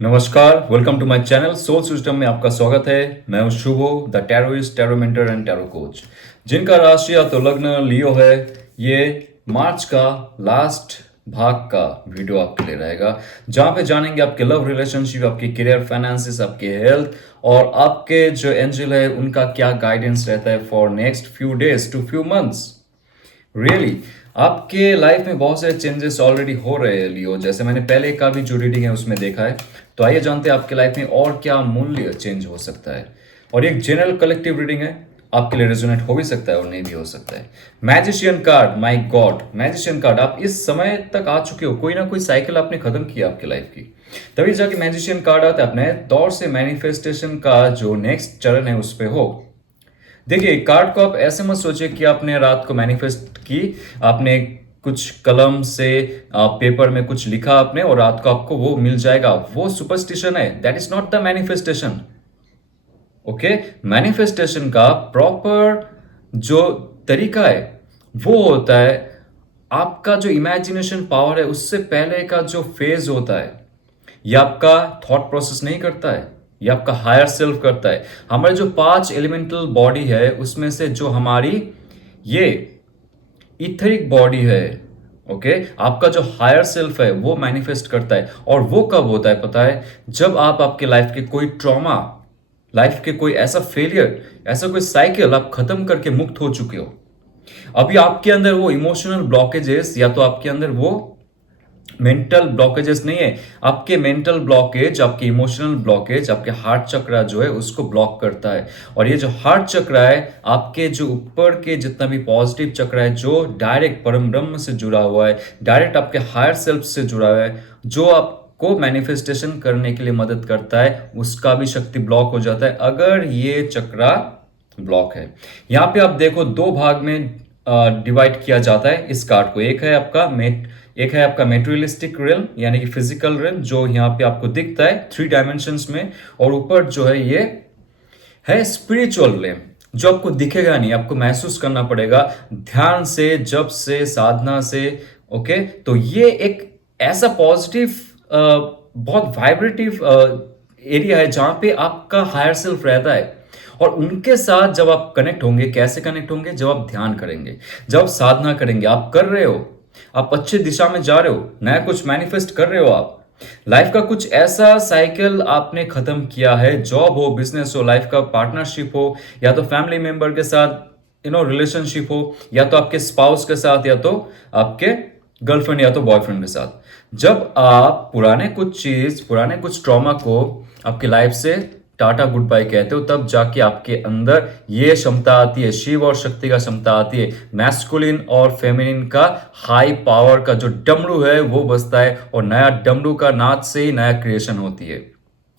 नमस्कार, welcome to my channel soul system में आपका स्वागत है। मैं हूं Shubho, the tarotist, tarot mentor and tarot coach. जिनका राशि या तो लग्न लियो है, ये मार्च का लास्ट भाग का वीडियो आपके लिए रहेगा, जहां पे जानेंगे आपके लव रिलेशनशिप, आपकी करियर, फाइनेंसिस, आपके हेल्थ और आपके जो एंजल है उनका क्या गाइडेंस रहता है for next few days to few months. Really आपके लाइफ में बहुत सारे चेंजेस ऑलरेडी हो रहे हैं लियो, जैसे मैंने पहले का भी जो रीडिंग है उसमें देखा है। तो आइए जानते हैं आपके लाइफ में और क्या मूल्य चेंज हो सकता है। और ये एक जनरल कलेक्टिव रीडिंग है, आपके लिए रेजोनेट हो भी सकता है और नहीं भी हो सकता है। Magician card, my God, magician card. आप इस समय तक आ चुके हो, कोई ना कोई साइकिल आपने खत्म किया आपकी लाइफ की, तभी जाके मैजिशियन कार्ड आता है। अपने तौर से मैनिफेस्टेशन का जो नेक्स्ट चरण है उस पर हो। देखिए, कार्ड को आप ऐसे मत सोचिए कि आपने रात को मैनिफेस्ट की, आपने कुछ कलम से पेपर में कुछ लिखा आपने और रात को आपको वो मिल जाएगा। वो सुपरस्टिशन है, that is not the manifestation. Okay, manifestation का प्रॉपर जो तरीका है वो होता है आपका जो इमेजिनेशन पावर है उससे पहले का जो फेज होता है, ये आपका थॉट प्रोसेस नहीं करता है, ये आपका हायर सेल्फ करता है। हमारे जो 5 एलिमेंटल बॉडी है उसमें से जो हमारी ये इथरिक बॉडी है, ओके, आपका जो हायर सेल्फ है वो मैनिफेस्ट करता है। और वो कब होता है पता है? जब आप आपके लाइफ के कोई ट्रॉमा, लाइफ के कोई ऐसा फेलियर, ऐसा कोई साइकिल आप खत्म करके मुक्त हो चुके हो। अभी आपके अंदर वो इमोशनल ब्लॉकेजेस या तो आपके अंदर वो मेंटल ब्लॉकेजेस नहीं है, आपके मेंटल ब्लॉकेज, आपके इमोशनल ब्लॉकेज, आपके हार्ट चक्रा जो है उसको ब्लॉक करता है। और ये जो हार्ट चक्रा है, आपके जो ऊपर के जितना भी पॉजिटिव चक्रा है जो डायरेक्ट परम ब्रह्म से जुड़ा हुआ है, डायरेक्ट आपके हायर सेल्फ से जुड़ा हुआ है, जो आपको मैनिफेस्टेशन करने के लिए मदद करता है, उसका भी शक्ति ब्लॉक हो जाता है अगर ये चक्रा ब्लॉक है। यहाँ पे आप देखो, दो भाग में डिवाइड किया जाता है इस कार्ड को। एक है आपका मेटेरियलिस्टिक रियल्म, यानी कि फिजिकल रियल्म, जो यहाँ पे आपको दिखता है 3 डायमेंशंस में। और ऊपर जो है ये है स्पिरिचुअल रियल्म, जो आपको दिखेगा नहीं, आपको महसूस करना पड़ेगा ध्यान से, जप से, साधना से। ओके, तो ये एक ऐसा पॉजिटिव, बहुत वाइब्रेटिव एरिया है जहां पे आपका हायर सेल्फ रहता है। और उनके साथ जब आप कनेक्ट होंगे, कैसे कनेक्ट होंगे? जब आप ध्यान करेंगे, जब आप साधना करेंगे, आप कर रहे हो, आप अच्छी दिशा में जा रहे हो, नया कुछ मैनिफेस्ट कर रहे हो, आप लाइफ का कुछ ऐसा साइकिल आपने खत्म किया है, जॉब हो, बिजनेस हो, लाइफ का पार्टनरशिप हो, या तो फैमिली मेंबर के साथ रिलेशनशिप हो, या तो आपके स्पाउस के साथ, या तो आपके गर्लफ्रेंड या तो बॉयफ्रेंड के साथ। जब आप पुराने कुछ ट्रॉमा को आपकी लाइफ से टाटा गुड बाय कहते हो, तब जाके आपके अंदर ये क्षमता आती है, शिव और शक्ति का क्षमता आती है, मैस्कुलिन और फेमिनिन का हाई पावर का जो डमरू है वो बजता है। और नया डमरू का नाद से ही नया क्रिएशन होती है,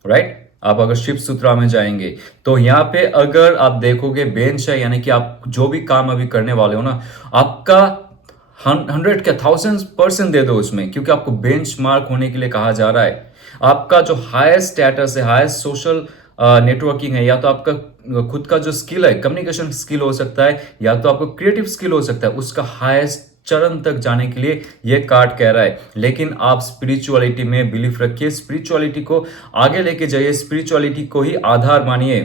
राइट? आप अगर शिव सूत्रा में जाएंगे तो यहाँ पे अगर आप देखोगे बेंच है, यानी कि आप जो भी काम अभी करने वाले हो ना, आपका 100 क्या 1000% दे दो उसमें, क्योंकि आपको बेंच मार्क होने के लिए कहा जा रहा है। आपका जो हाईएस्ट स्टेटस है, हाईएस्ट सोशल नेटवर्किंग है, या तो आपका खुद का जो स्किल है, कम्युनिकेशन स्किल हो सकता है, या तो आपको क्रिएटिव स्किल हो सकता है, उसका हाईएस्ट चरण तक जाने के लिए ये कार्ड कह रहा है। लेकिन आप स्पिरिचुअलिटी में बिलीफ रखिए, स्पिरिचुअलिटी को आगे लेके जाइए, स्पिरिचुअलिटी को ही आधार मानिए।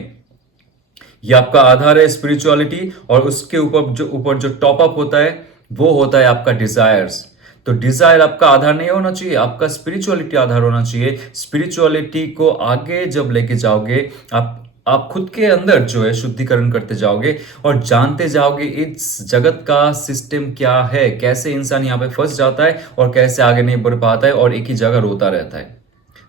ये आपका आधार है स्पिरिचुअलिटी, और उसके ऊपर जो टॉप अप होता है वो होता है आपका डिजायर्स। तो डिजायर आपका आधार नहीं होना चाहिए, आपका स्पिरिचुअलिटी आधार होना चाहिए। स्पिरिचुअलिटी को आगे जब लेके जाओगे, आप खुद के अंदर जो है शुद्धिकरण करते जाओगे और जानते जाओगे इस जगत का सिस्टम क्या है, कैसे इंसान यहाँ पे फंस जाता है और कैसे आगे नहीं बढ़ पाता है और एक ही जगह रोता रहता है।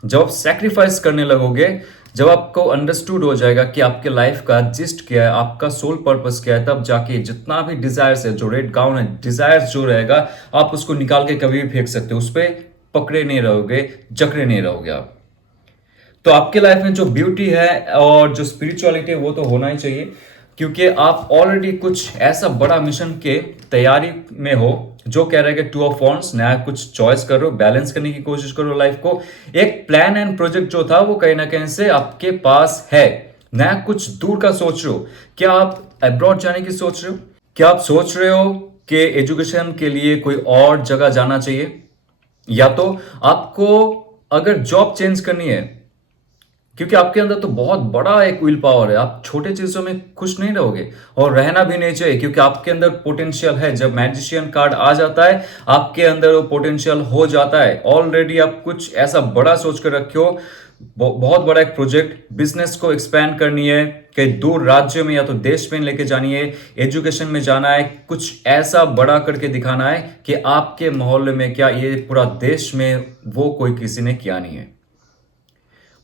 जब आप सैक्रिफाइस करने लगोगे, जब आपको अंडरस्टूड हो जाएगा कि आपके लाइफ का जिस्ट क्या है, आपका सोल पर्पस क्या है, तब जाके जितना भी डिजायर्स है, जो रेड गाउन है, डिजायर्स जो रहेगा, आप उसको निकाल के कभी भी फेंक सकते हो, उस पर पकड़े नहीं रहोगे, जकड़े नहीं रहोगे आप। तो आपके लाइफ में जो ब्यूटी है और जो स्पिरिचुअलिटी है वो तो होना ही चाहिए, क्योंकि आप ऑलरेडी कुछ ऐसा बड़ा मिशन के तैयारी में हो जो कह रहा है कि 2 ऑफ वॉन्ड्स, नया कुछ चॉइस करो, बैलेंस करने की कोशिश करो लाइफ को। एक प्लान एंड प्रोजेक्ट जो था वो कहीं ना कहीं से आपके पास है, नया कुछ दूर का सोच रहे हो। क्या आप अब्रॉड जाने की सोच रहे हो? क्या आप सोच रहे हो कि एजुकेशन के लिए कोई और जगह जाना चाहिए? या तो आपको अगर जॉब चेंज करनी है, क्योंकि आपके अंदर तो बहुत बड़ा एक विल पावर है, आप छोटे चीजों में खुश नहीं रहोगे और रहना भी नहीं चाहिए, क्योंकि आपके अंदर पोटेंशियल है। जब मैजिशियन कार्ड आ जाता है आपके अंदर वो पोटेंशियल हो जाता है ऑलरेडी। आप कुछ ऐसा बड़ा सोच कर रखे हो, बहुत बड़ा एक प्रोजेक्ट, बिजनेस को एक्सपैंड करनी है, कहीं दूर राज्य में या तो देश में लेके जानी है, एजुकेशन में जाना है, कुछ ऐसा बड़ा करके दिखाना है कि आपके मोहल्ले में क्या, ये पूरा देश में वो कोई किसी ने किया नहीं है।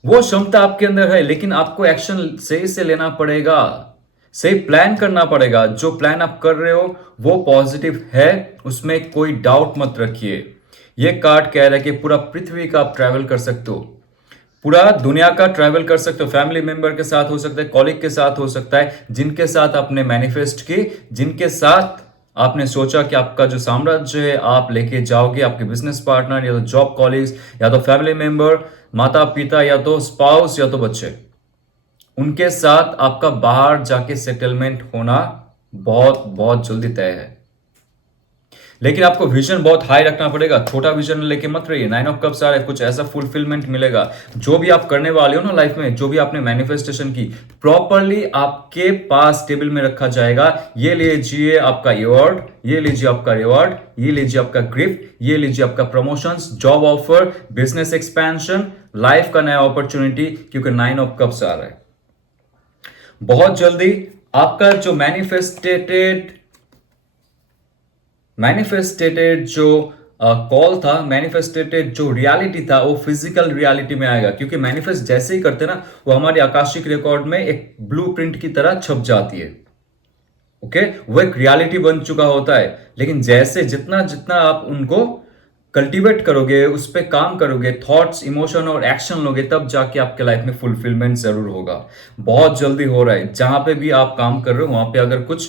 वो क्षमता आपके अंदर है, लेकिन आपको एक्शन सही से लेना पड़ेगा, सही प्लान करना पड़ेगा। जो प्लान आप कर रहे हो वो पॉजिटिव है, उसमें कोई डाउट मत रखिए। ये कार्ड कह रहा है कि पूरा पृथ्वी का आप ट्रैवल कर सकते हो, पूरा दुनिया का ट्रैवल कर सकते हो। फैमिली मेंबर के साथ हो सकता है, कॉलीग के साथ हो सकता है, जिनके साथ आपने मैनिफेस्ट की, जिनके साथ आपने सोचा कि आपका जो साम्राज्य है आप लेके जाओगे, आपके बिजनेस पार्टनर या तो जॉब कॉलीग्स या तो फैमिली मेंबर, माता पिता या तो स्पाउस या तो बच्चे, उनके साथ आपका बाहर जाके सेटलमेंट होना बहुत बहुत जल्दी तय है। लेकिन आपको विजन बहुत हाई रखना पड़ेगा, छोटा विजन लेके मत रहिए। 9 ऑफ कप्स आ रहा है, कुछ ऐसा फुलफिलमेंट मिलेगा। जो भी आप करने वाले हो ना लाइफ में, जो भी आपने मैनिफेस्टेशन की, प्रॉपरली आपके पास टेबल में रखा जाएगा। ये लीजिए आपका अवार्ड, ये लीजिए आपका रिवॉर्ड, ये लीजिए आपका गिफ्ट, ये लीजिए आपका promotions, job offer, business expansion, life का नया अपॉर्चुनिटी, क्योंकि 9 ऑफ कप्स आ रहा है। बहुत जल्दी आपका जो मैनिफेस्टेटेड जो कॉल था, मैनिफेस्टेटेड जो रियलिटी था, वो फिजिकल रियलिटी में आएगा। क्योंकि मैनिफेस्ट जैसे ही करते ना, वो हमारे आकाशिक रिकॉर्ड में एक ब्लूप्रिंट की तरह छप जाती है। ओके, वो एक रियलिटी बन चुका होता है। लेकिन जैसे जितना जितना आप उनको कल्टीवेट करोगे, उस पर काम करोगे, थॉट्स, इमोशन और एक्शन लोगे, तब जाके आपके लाइफ में फुलफिलमेंट जरूर होगा। बहुत जल्दी हो रहा है। जहां पे भी आप काम कर रहे हो वहां पे अगर कुछ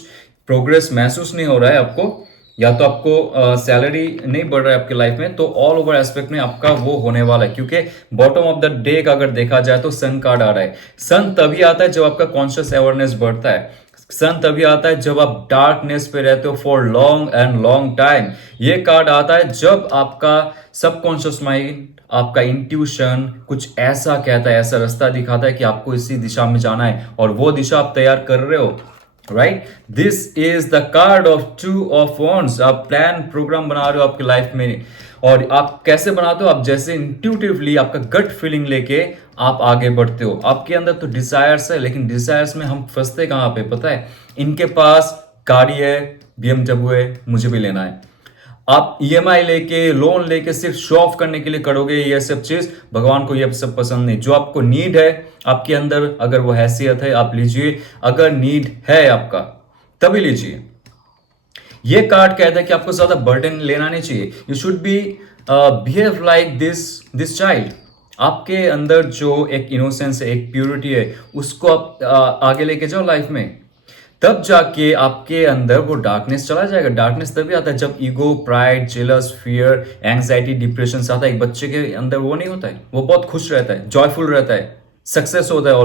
प्रोग्रेस महसूस नहीं हो रहा है आपको, या तो आपको सैलरी नहीं बढ़ रहा है आपके लाइफ में, तो ऑल ओवर एस्पेक्ट में आपका वो होने वाला है। क्योंकि बॉटम ऑफ द डे का अगर देखा जाए तो सन कार्ड आ रहा है। सन तभी आता है जब आपका कॉन्शियस अवेयरनेस बढ़ता है। सन तभी आता है जब आप डार्कनेस पे रहते हो for long and long time. ये कार्ड आता है जब आपका सबकॉन्शियस माइंड, आपका इंट्यूशन कुछ ऐसा कहता है, ऐसा रास्ता दिखाता है कि आपको इसी दिशा में जाना है, और वो दिशा आप तैयार कर रहे हो। Right, this is the card of 2 of wands. आप प्लान प्रोग्राम बना रहे हो आपकी लाइफ में, और आप कैसे बनाते हो? आप जैसे इंट्यूटिवली आपका गट फीलिंग लेके आप आगे बढ़ते हो। आपके अंदर तो डिजायर्स है, लेकिन डिजायर्स में हम फंसते कहां पे पता है? इनके पास गाड़ी है, BMW है, मुझे भी लेना है। आप EMI लेके, लोन लेके सिर्फ शो ऑफ करने के लिए करोगे ये सब चीज, भगवान को ये सब पसंद नहीं। जो आपको नीड है आपके अंदर, अगर वो हैसियत है आप लीजिए, अगर नीड है आपका तभी लीजिए। ये कार्ड कहता है कि आपको ज्यादा बर्डन लेना नहीं चाहिए। You should be behave like this child. आपके अंदर जो एक इनोसेंस है, एक प्योरिटी है, उसको आप आगे लेके जाओ लाइफ में, तब जाके आपके अंदर वो डार्कनेस चला जाएगा। डार्कनेस तभी आता है जब ego, pride, jealous, fear, anxiety, depression आता है। एक बच्चे के अंदर वो नहीं होता है, वो बहुत खुश रहता है, जॉयफुल रहता है, सक्सेस होता है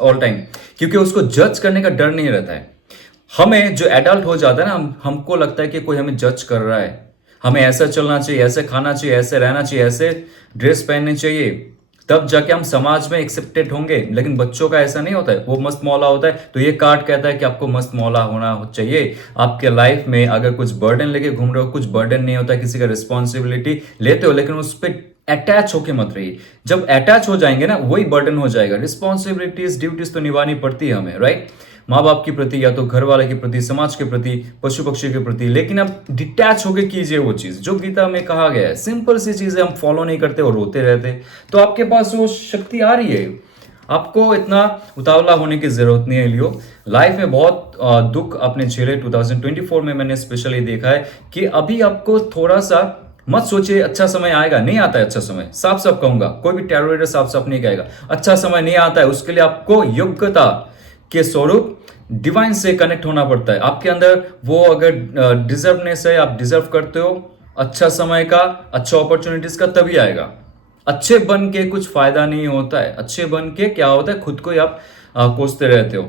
ऑल टाइम, क्योंकि उसको जज करने का डर नहीं रहता है। हमें जो एडल्ट हो जाता है ना, हमको लगता है कि कोई हमें जज कर रहा है, हमें ऐसा चलना चाहिए, ऐसे खाना चाहिए, ऐसे रहना चाहिए, ऐसे ड्रेस पहननी चाहिए, तब जाके हम समाज में एक्सेप्टेड होंगे। लेकिन बच्चों का ऐसा नहीं होता है, वो मस्त मौला होता है। तो ये कार्ड कहता है कि आपको मस्त मौला होना चाहिए आपके लाइफ में। अगर कुछ बर्डन लेके घूम रहे हो, कुछ बर्डन नहीं होता, किसी का रिस्पॉन्सिबिलिटी लेते हो, लेकिन उस पर अटैच होके मत रहिए। जब अटैच हो जाएंगे ना, वही बर्डन हो जाएगा। रिस्पॉन्सिबिलिटीज, ड्यूटीज तो निभानी पड़ती है हमें, राइट? माँ बाप के प्रति, या तो घर वाले के प्रति, समाज के प्रति, पशु पक्षी के प्रति। लेकिन अब डिटैच होके कीजिए वो चीज जो गीता में कहा गया है। सिंपल सी चीजें हम फॉलो नहीं करते और रोते रहते, तो आपके पास वो शक्ति आ रही है। आपको इतना उतावला होने की जरूरत नहीं है लियो। लाइफ में बहुत दुख अपने झेले 2024 में मैंने स्पेशली देखा है कि अभी आपको थोड़ा सा मत सोचिए अच्छा समय आएगा, नहीं आता है अच्छा समय। साफ साफ कहूंगा, कोई भी टेररिस्ट साफ साफ नहीं कहेगा अच्छा समय नहीं आता है। उसके लिए आपको योग्यता के स्वरूप डिवाइन से कनेक्ट होना पड़ता है। आपके अंदर वो अगर डिजर्वनेस है, आप डिजर्व करते हो अच्छा समय का, अच्छा अपॉर्चुनिटीज का, तभी आएगा। अच्छे बन के कुछ फायदा नहीं होता है। अच्छे बन के क्या होता है, खुद को ही आप कोसते रहते हो।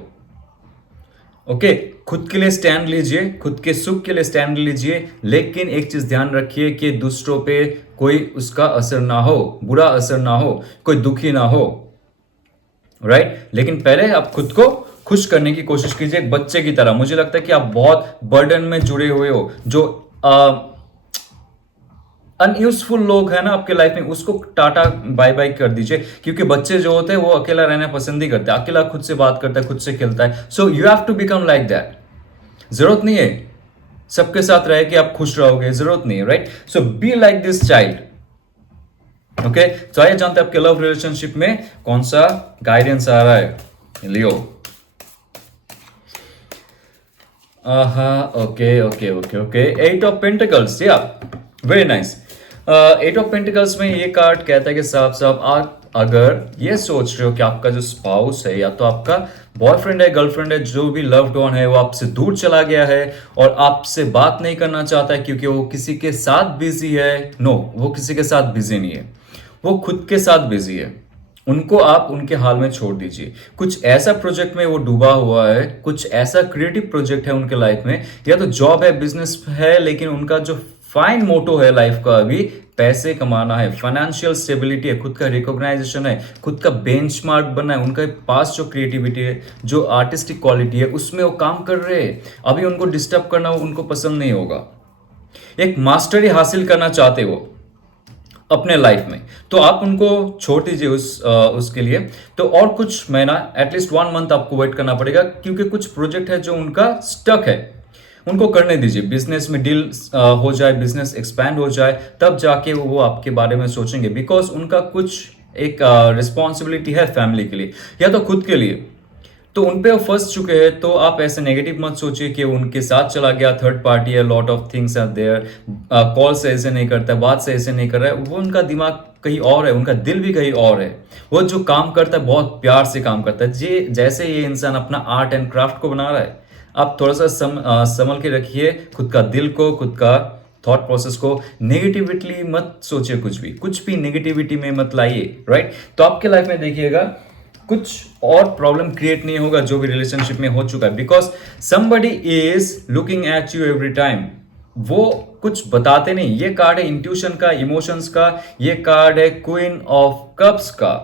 ओके, खुद के लिए स्टैंड लीजिए, खुद के सुख के लिए स्टैंड लीजिए, लेकिन एक चीज ध्यान रखिए कि दूसरों पे कोई उसका असर ना हो, बुरा असर ना हो, कोई दुखी ना हो, राइट। लेकिन पहले आप खुद को खुश करने की कोशिश कीजिए एक बच्चे की तरह। मुझे लगता है कि आप बहुत बर्डन में जुड़े हुए हो, जो अनयूजफुल लोग हैं ना आपके लाइफ में, उसको टाटा बाय बाय कर दीजिए, क्योंकि बच्चे जो होते हैं वो अकेला रहना पसंद ही करते हैं, अकेला खुद से बात करता है, खुद से खेलता है। So you have to become like that. जरूरत नहीं है सबके साथ रहे कि आप खुश रहोगे, जरूरत नहीं है, right. So be like this child. Okay, तो आइए जानते हैं आपके लव रिलेशनशिप में कौन सा गाइडेंस आ रहा है। Leo, okay okay okay okay, 8 of pentacles, या वेरी नाइस। 8 ऑफ पेंटिकल्स में ये कार्ड कहता है कि साफ साफ आप अगर ये सोच रहे हो कि आपका जो स्पाउस है या तो आपका बॉयफ्रेंड है, गर्लफ्रेंड है, जो भी लव्ड वन है, वो आपसे दूर चला गया है और आपसे बात नहीं करना चाहता है क्योंकि वो किसी के साथ बिजी है। नो, वो किसी के साथ बिजी नहीं है, वो खुद के साथ बिजी है। उनको आप उनके हाल में छोड़ दीजिए। कुछ ऐसा प्रोजेक्ट में वो डूबा हुआ है, कुछ ऐसा क्रिएटिव प्रोजेक्ट है उनके लाइफ में, या तो जॉब है, बिजनेस है, लेकिन उनका जो फाइन मोटो है लाइफ का अभी पैसे कमाना है, फाइनेंशियल स्टेबिलिटी है, खुद का रिकॉग्नाइजेशन है, खुद का बेंचमार्क बनना है। उनका पास जो क्रिएटिविटी है, जो आर्टिस्टिक क्वालिटी है, उसमें वो काम कर रहे हैं। अभी उनको डिस्टर्ब करना उनको पसंद नहीं होगा। एक मास्टरी हासिल करना चाहते हो अपने लाइफ में, तो आप उनको छोड़ दीजिए उसके लिए। तो और कुछ महीना, एटलीस्ट 1 मंथ आपको वेट करना पड़ेगा, क्योंकि कुछ प्रोजेक्ट है जो उनका स्टक है, उनको करने दीजिए। बिजनेस में डील हो जाए, बिजनेस एक्सपैंड हो जाए, तब जाके वो आपके बारे में सोचेंगे, बिकॉज उनका कुछ एक रिस्पॉन्सिबिलिटी है फैमिली के लिए या तो खुद के लिए, तो उन पे वो फंस चुके हैं। तो आप ऐसे नेगेटिव मत सोचिए कि उनके साथ चला गया, थर्ड पार्टी है, lot of things are there, call से ऐसे नहीं करता है, बात से ऐसे नहीं कर रहा है, वो उनका दिमाग कहीं और है, उनका दिल भी कहीं और है। वो जो काम करता है बहुत प्यार से काम करता है, जैसे ये इंसान अपना आर्ट एंड क्राफ्ट को बना रहा है। आप थोड़ा सा संभल के रखिए खुद का दिल को, खुद का थॉट प्रोसेस को। नेगेटिविटी मत सोचिए, कुछ भी नेगेटिविटी में मत लाइए, राइट। तो आपके लाइफ में देखिएगा कुछ और प्रॉब्लम क्रिएट नहीं होगा जो भी रिलेशनशिप में हो चुका है, because somebody is looking at you every time. वो कुछ बताते नहीं। ये कार्ड है इंट्यूशन का, इमोशंस का, ये कार्ड है क्वीन ऑफ कप्स का।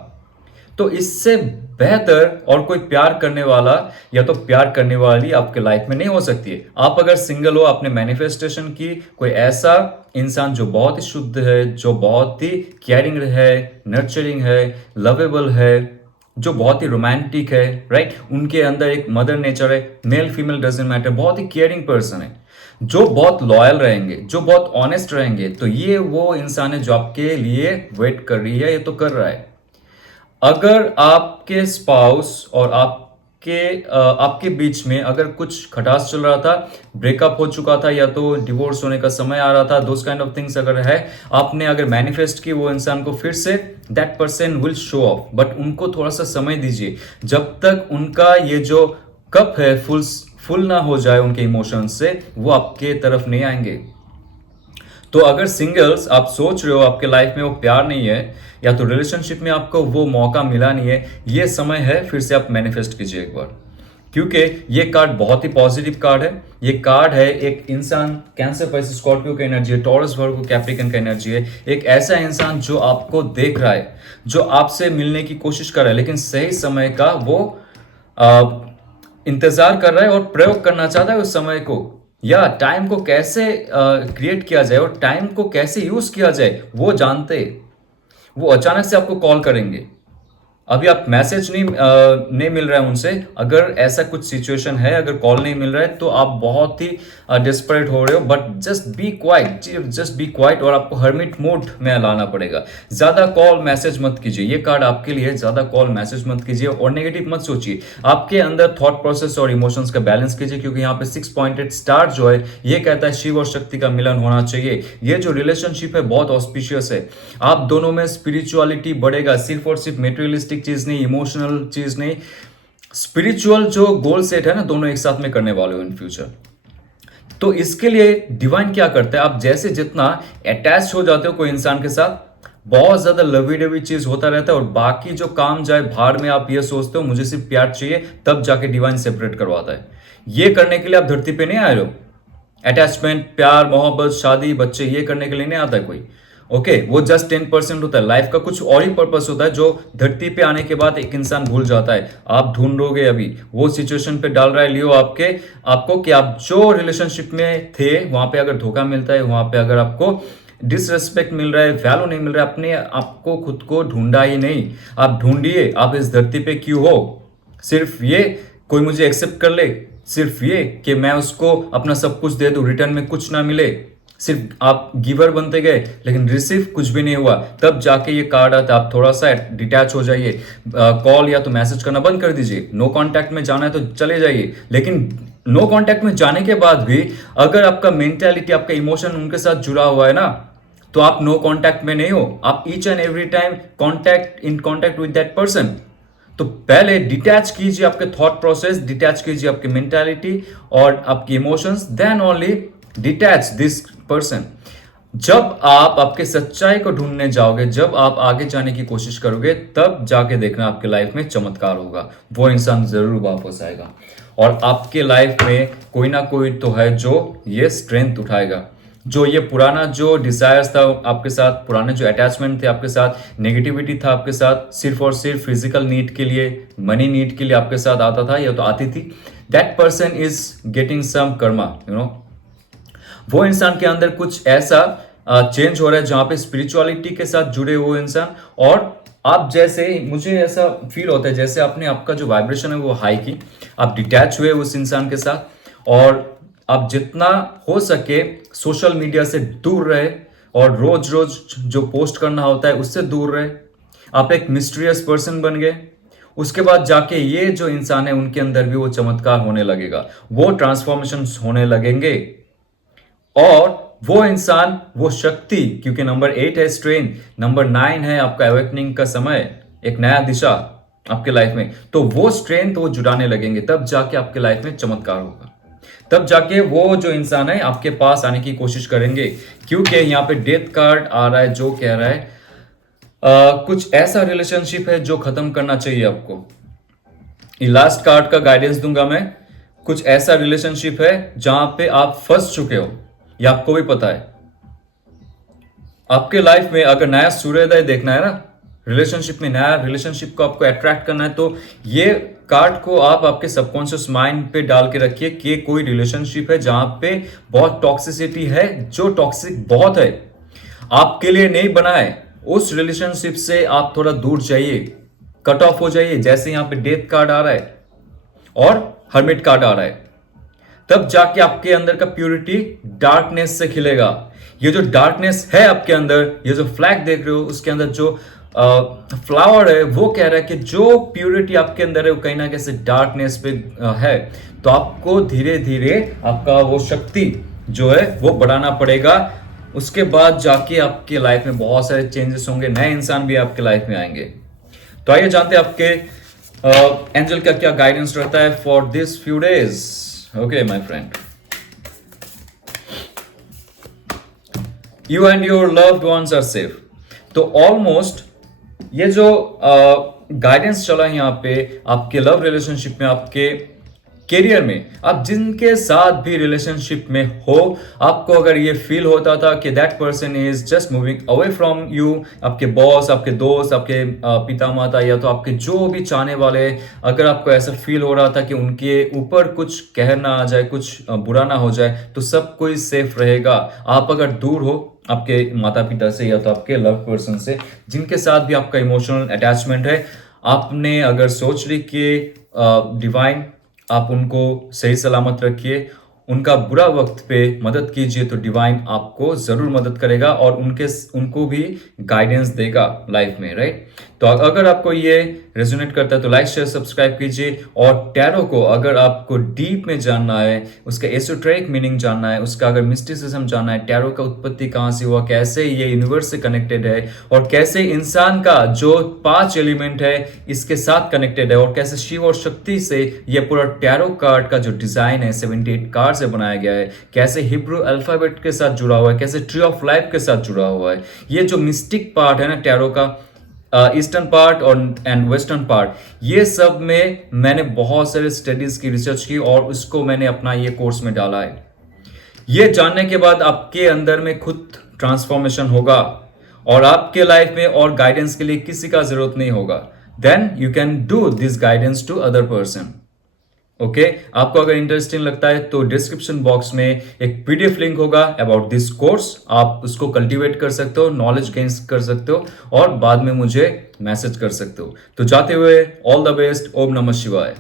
तो इससे बेहतर और कोई प्यार करने वाला या तो प्यार करने वाली आपके लाइफ में नहीं हो सकती है। आप अगर सिंगल हो, आपने मैनिफेस्टेशन की कोई ऐसा इंसान जो बहुत ही शुद्ध है, जो बहुत ही केयरिंग है, नर्चरिंग है, लवेबल है, जो बहुत ही रोमांटिक है, राइट। उनके अंदर एक मदर नेचर है, मेल फीमेल डजंट मैटर, बहुत ही केयरिंग पर्सन है, जो बहुत लॉयल रहेंगे, जो बहुत ऑनेस्ट रहेंगे। तो ये वो इंसान है जो आपके लिए वेट कर रही है, ये तो कर रहा है। अगर आपके स्पाउस और आपके बीच में अगर कुछ खटास चल रहा था, ब्रेकअप हो चुका था या तो डिवोर्स होने का समय आ रहा था, दोस काइंड ऑफ थिंग्स अगर है, आपने अगर मैनिफेस्ट की वो इंसान को फिर से, that person will show off, but उनको थोड़ा सा समय दीजिए। जब तक उनका ये जो कप है फुल ना हो जाए उनके इमोशंस से, वो आपके तरफ नहीं आएंगे। तो अगर सिंगल्स आप सोच रहे हो आपके लाइफ में वो प्यार नहीं है या तो रिलेशनशिप में आपको वो मौका मिला नहीं है, ये समय है फिर से आप मैनिफेस्ट कीजिए एक बार, क्योंकि ये कार्ड बहुत ही पॉजिटिव कार्ड है। ये कार्ड है एक इंसान, कैंसर, पाइसेस, स्कॉर्पियो का एनर्जी है, टॉरस, वर्गो, कैप्रिकन का एनर्जी है। एक ऐसा इंसान जो आपको देख रहा है, जो आपसे मिलने की कोशिश कर रहा है, लेकिन सही समय का वो इंतजार कर रहा है और प्रयोग करना चाहता है उस समय को, या टाइम को कैसे क्रिएट किया जाए और टाइम को कैसे यूज किया जाए वो जानते। वो अचानक से आपको कॉल करेंगे, अभी आप मैसेज नहीं मिल रहा है उनसे, अगर ऐसा कुछ सिचुएशन है, अगर कॉल नहीं मिल रहा है तो आप बहुत ही डिस्परेट हो रहे हो, बट जस्ट बी क्वाइट और आपको हर्मिट मोड में लाना पड़ेगा। ज्यादा कॉल मैसेज मत कीजिए, ये कार्ड आपके लिए। ज्यादा कॉल मैसेज मत कीजिए और नेगेटिव मत सोचिए। आपके अंदर थॉट प्रोसेस और इमोशंस का बैलेंस कीजिए, क्योंकि यहाँ पे 6 पॉइंटेड स्टार जो है ये कहता है शिव और शक्ति का मिलन होना चाहिए। ये जो रिलेशनशिप है बहुत ऑस्पिशियस है, आप दोनों में स्पिरिचुअलिटी बढ़ेगा, सिर्फ और सिर्फ मेटेरियलिस्टिक चीज नहीं, इमोशनल चीज नहीं, स्पिरिचुअल जो गोल सेट है ना, दोनों एक साथ में करने वाले हो इन फ्यूचर। तो इसके लिए डिवाइन क्या करता है, आप जैसे जितना अटैच हो जाते हो कोई इंसान के साथ, बहुत ज्यादा लवी डवी चीज होता रहता है और बाकी जो काम जाए भाड़ में, आप ये सोचते हो मुझे सिर्फ प्यार चाहिए, तब जाके डिवाइन सेपरेट करवाता है। ये करने के लिए आप धरती पे नहीं आए हो। अटैचमेंट, प्यार, मोहब्बत, शादी, बच्चे, ये करने के लिए नहीं आता है कोई। ओके, वो जस्ट 10% होता है। लाइफ का कुछ और ही पर्पस होता है जो धरती पे आने के बाद एक इंसान भूल जाता है। आप ढूंढोगे अभी, वो सिचुएशन पे डाल रहा है लियो आपको कि आप जो रिलेशनशिप में थे वहां पे अगर धोखा मिलता है, वहां पे अगर आपको डिसरेस्पेक्ट मिल रहा है, वैल्यू नहीं मिल रहा है, अपने आपको खुद को ढूंढा ही नहीं। आप ढूंढिए, आप इस धरती पे क्यों हो? सिर्फ ये कोई मुझे एक्सेप्ट कर ले, सिर्फ ये कि मैं उसको अपना सब कुछ दे दूं, रिटर्न में कुछ ना मिले। सिर्फ आप गिवर बनते गए लेकिन रिसीव कुछ भी नहीं हुआ, तब जाके ये कार्ड आता है। आप थोड़ा सा डिटैच हो जाइए, कॉल या तो मैसेज करना बंद कर दीजिए। नो कांटेक्ट में जाना है तो चले जाइए, लेकिन नो कांटेक्ट में जाने के बाद भी अगर आपका मेंटालिटी, आपका इमोशन उनके साथ जुड़ा हुआ है ना, तो आप नो कांटेक्ट में नहीं हो। आप each and every time contact with that person. तो पहले डिटैच कीजिए आपके थॉट प्रोसेस, डिटैच कीजिए आपकी मेंटालिटी और आपकी emotions, then only detach this person. जब आप आपके सच्चाई को ढूंढने जाओगे, जब आप आगे जाने की कोशिश करोगे, तब जाके देखना आपके लाइफ में चमत्कार होगा। वो इंसान जरूर वापस आएगा और आपके लाइफ में कोई ना कोई तो है जो ये स्ट्रेंथ उठाएगा। जो ये पुराना जो डिजायर्स था आपके साथ, पुराने जो अटैचमेंट थे आपके साथ, नेगेटिविटी था आपके साथ, सिर्फ और सिर्फ फिजिकल नीड के लिए, मनी नीड के लिए आपके साथ आता था या तो आती थी, that person is getting some karma, you know. वो इंसान के अंदर कुछ ऐसा चेंज हो रहा है जहां पे स्पिरिचुअलिटी के साथ जुड़े हुए इंसान, और आप जैसे, मुझे ऐसा फील होता है जैसे आपने आपका जो वाइब्रेशन है वो हाई की, आप डिटैच हुए उस इंसान के साथ, और आप जितना हो सके सोशल मीडिया से दूर रहे और रोज रोज जो पोस्ट करना होता है उससे दूर रहे। आप एक मिस्टीरियस पर्सन बन गए। उसके बाद जाके ये जो इंसान है उनके अंदर भी वो चमत्कार होने लगेगा, वो ट्रांसफॉर्मेशन होने लगेंगे, और वो इंसान, वो शक्ति, क्योंकि नंबर 8 है स्ट्रेंथ, नंबर 9 है आपका अवेकनिंग का समय, एक नया दिशा आपके लाइफ में, तो वो स्ट्रेंथ वो जुटाने लगेंगे, तब जाके आपके लाइफ में चमत्कार होगा। तब जाके वो जो इंसान है आपके पास आने की कोशिश करेंगे, क्योंकि यहाँ पे डेथ कार्ड आ रहा है जो कह रहा है कुछ ऐसा रिलेशनशिप है जो खत्म करना चाहिए आपको। ये लास्ट कार्ड का गाइडेंस दूंगा मैं। कुछ ऐसा रिलेशनशिप है जहां पे आप फंस चुके हो, ये आपको भी पता है। आपके लाइफ में अगर नया सूर्योदय देखना है ना, रिलेशनशिप में नया रिलेशनशिप को आपको अट्रैक्ट करना है, तो ये कार्ड को आप आपके सबकॉन्शियस माइंड पे डाल के रखिए कि कोई रिलेशनशिप है जहां पे बहुत टॉक्सिसिटी है, जो टॉक्सिक बहुत है, आपके लिए नहीं बना है। उस रिलेशनशिप से आप थोड़ा दूर जाइए, कट ऑफ हो जाइए। जैसे यहां पे डेथ कार्ड आ रहा है और हर्मिट कार्ड आ रहा है, तब जाके आपके अंदर का प्यूरिटी डार्कनेस से खिलेगा। ये जो डार्कनेस है आपके अंदर, ये जो फ्लैग देख रहे हो उसके अंदर जो फ्लावर है, वो कह रहा है कि जो प्यूरिटी आपके अंदर है वो कहीं ना कैसे डार्कनेस पे है, तो आपको धीरे धीरे आपका वो शक्ति जो है वो बढ़ाना पड़ेगा। उसके बाद जाके आपके लाइफ में बहुत सारे चेंजेस होंगे, नए इंसान भी आपके लाइफ में आएंगे। तो आइए जानते हैं आपके एंजल का क्या गाइडेंस रहता है for this few days. Okay my friend, you and your loved ones are safe. तो ऑलमोस्ट ये जो गाइडेंस चला है यहाँ पे आपके लव रिलेशनशिप में, आपके करियर में, आप जिनके साथ भी रिलेशनशिप में हो, आपको अगर ये फील होता था कि that person is just moving away from you, आपके बॉस, आपके दोस्त, आपके पिता माता या तो आपके जो भी चाहने वाले, अगर आपको ऐसा फील हो रहा था कि उनके ऊपर कुछ कहना आ जाए, कुछ बुरा ना हो जाए, तो सब कोई सेफ रहेगा। आप अगर दूर हो आपके माता पिता से या तो आपके लव पर्सन से, जिनके साथ भी आपका इमोशनल अटैचमेंट है, आपने अगर सोच ली कि डिवाइन आप उनको सही सलामत रखिए, उनका बुरा वक्त पे मदद कीजिए, तो डिवाइन आपको जरूर मदद करेगा और उनको भी गाइडेंस देगा लाइफ में, राइट। तो अगर आपको ये रेजोनेट करता है तो लाइक शेयर सब्सक्राइब कीजिए। और टैरो को अगर आपको डीप में जानना है, उसका एसोटेरिक मीनिंग जानना है, उसका अगर मिस्टिसिज्म जानना है, टैरो का उत्पत्ति कहाँ से हुआ, कैसे ये यूनिवर्स से कनेक्टेड है, और कैसे इंसान का जो 5 एलिमेंट है इसके साथ कनेक्टेड है, और कैसे शिव और शक्ति से ये पूरा टैरो कार्ड का जो डिजाइन है 78 कार्ड से बनाया गया है, कैसे हिब्रू अल्फाबेट के साथ जुड़ा हुआ है, कैसे ट्री ऑफ लाइफ के साथ जुड़ा हुआ है, ये जो मिस्टिक पार्ट है ना टैरो का, ईस्टर्न पार्ट और एंड वेस्टर्न पार्ट, ये सब में मैंने बहुत सारे स्टडीज की रिसर्च की और उसको मैंने अपना ये कोर्स में डाला है। ये जानने के बाद आपके अंदर में खुद ट्रांसफॉर्मेशन होगा और आपके लाइफ में और गाइडेंस के लिए किसी का जरूरत नहीं होगा। Then you can do this guidance to other person. Okay, आपको अगर इंटरेस्टिंग लगता है तो डिस्क्रिप्शन बॉक्स में एक पीडीएफ लिंक होगा अबाउट दिस कोर्स, आप उसको कल्टीवेट कर सकते हो, नॉलेज गेन कर सकते हो और बाद में मुझे मैसेज कर सकते हो। तो जाते हुए ऑल द बेस्ट, ओम नमः शिवाय।